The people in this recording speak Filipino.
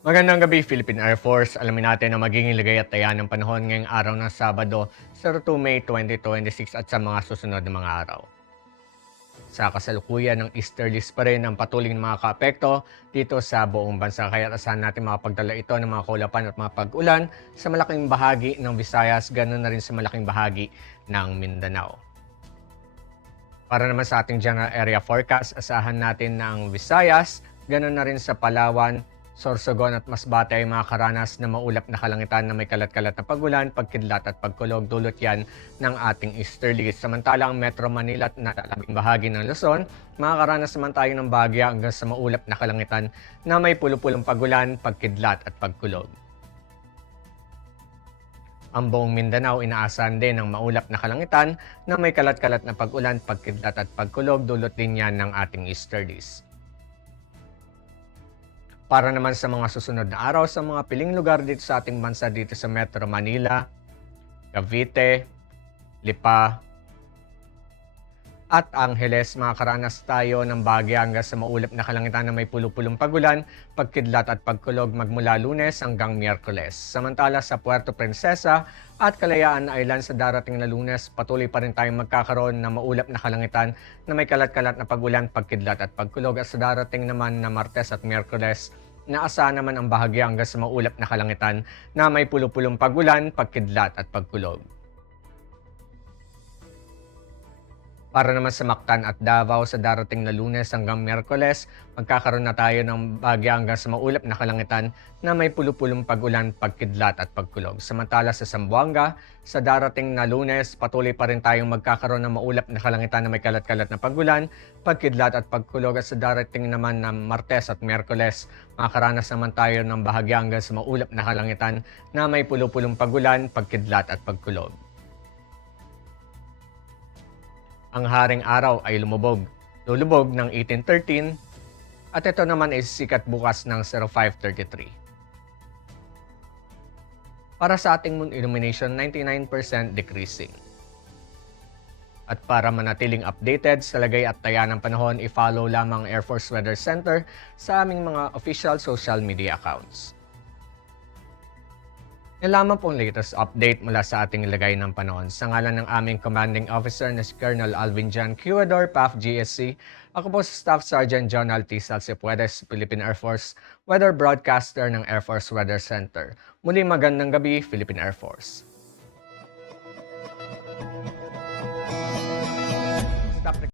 Magandang gabi, Philippine Air Force. Alamin natin ang magiging lagay at taya ng panahon ngayong araw ng Sabado, 2 May 2026 at sa mga susunod na mga araw. Sa kasalukuyan ng easterlies pa rin ang patuloy ng mga kaapekto dito sa buong bansa. Kaya asahan natin makapagdala ito ng mga kaulapan at mga pag-ulan sa malaking bahagi ng Visayas, ganoon na rin sa malaking bahagi ng Mindanao. Para naman sa ating general area forecast, asahan natin na ang Visayas, ganoon na rin sa Palawan, Sorsogon at Masbate ay makakaranas na maulap na kalangitan na may kalat-kalat na pagulan, pagkidlat at pagkulog. Dulot yan ng ating easterlies. Samantalang Metro Manila at nalalabing bahagi ng Luzon, makakaranas naman tayo ng bagya hanggang sa maulap na kalangitan na may pulupulong pagulan, pagkidlat at pagkulog. Ang buong Mindanao inaasahan din ng maulap na kalangitan na may kalat-kalat na pag-ulan, pagkidlat at pagkulog. Dulot din yan ng ating easterlies. Para naman sa mga susunod na araw sa mga piling lugar dito sa ating bansa dito sa Metro Manila, Cavite, Lipa, at Angeles, makakaranas tayo ng bagya hanggang sa maulap na kalangitan na may pulupulong pagulan, pagkidlat at pagkulog magmula Lunes hanggang Miyerkules. Samantala sa Puerto Princesa at Kalayaan Island sa darating na Lunes, patuloy pa rin tayong magkakaroon ng maulap na kalangitan na may kalat-kalat na pagulan, pagkidlat at pagkulog. At sa darating naman na Martes at Miyerkules, naasahan naman ang bahagya hanggang sa maulap na kalangitan na may pulupulong pagulan, pagkidlat at pagkulog. Para naman sa Mactan at Davao sa darating na Lunes hanggang Miyerkules, magkakaroon na tayo ng bagya hanggang sa maulap na kalangitan na may pulupulong pagulan, pagkidlat at pagkulog. Samantala sa Zamboanga, sa darating na Lunes, patuloy pa rin tayong magkakaroon ng maulap na kalangitan na may kalat-kalat na pagulan, pagkidlat at pagkulog. At sa darating naman na Martes at Miyerkules, makakaranas naman tayo ng bahagya hanggang sa maulap na kalangitan na may pulupulong pagulan, pagkidlat at pagkulog. Ang haring araw ay lulubog ng 1813 at ito naman ay sikat bukas ng 0533. Para sa ating moon illumination, 99% decreasing. At para manatiling updated sa lagay at taya ng panahon, i-follow lamang Air Force Weather Center sa aming mga official social media accounts. Yan lamang pong latest update mula sa ating lagay ng panahon. Sa ngalan ng aming commanding officer na si Colonel Alvin John Cuador, PAF GSC, ako po si Staff Sergeant John L. T. Salcipuedes, Philippine Air Force, Weather Broadcaster ng Air Force Weather Center. Muli magandang gabi, Philippine Air Force.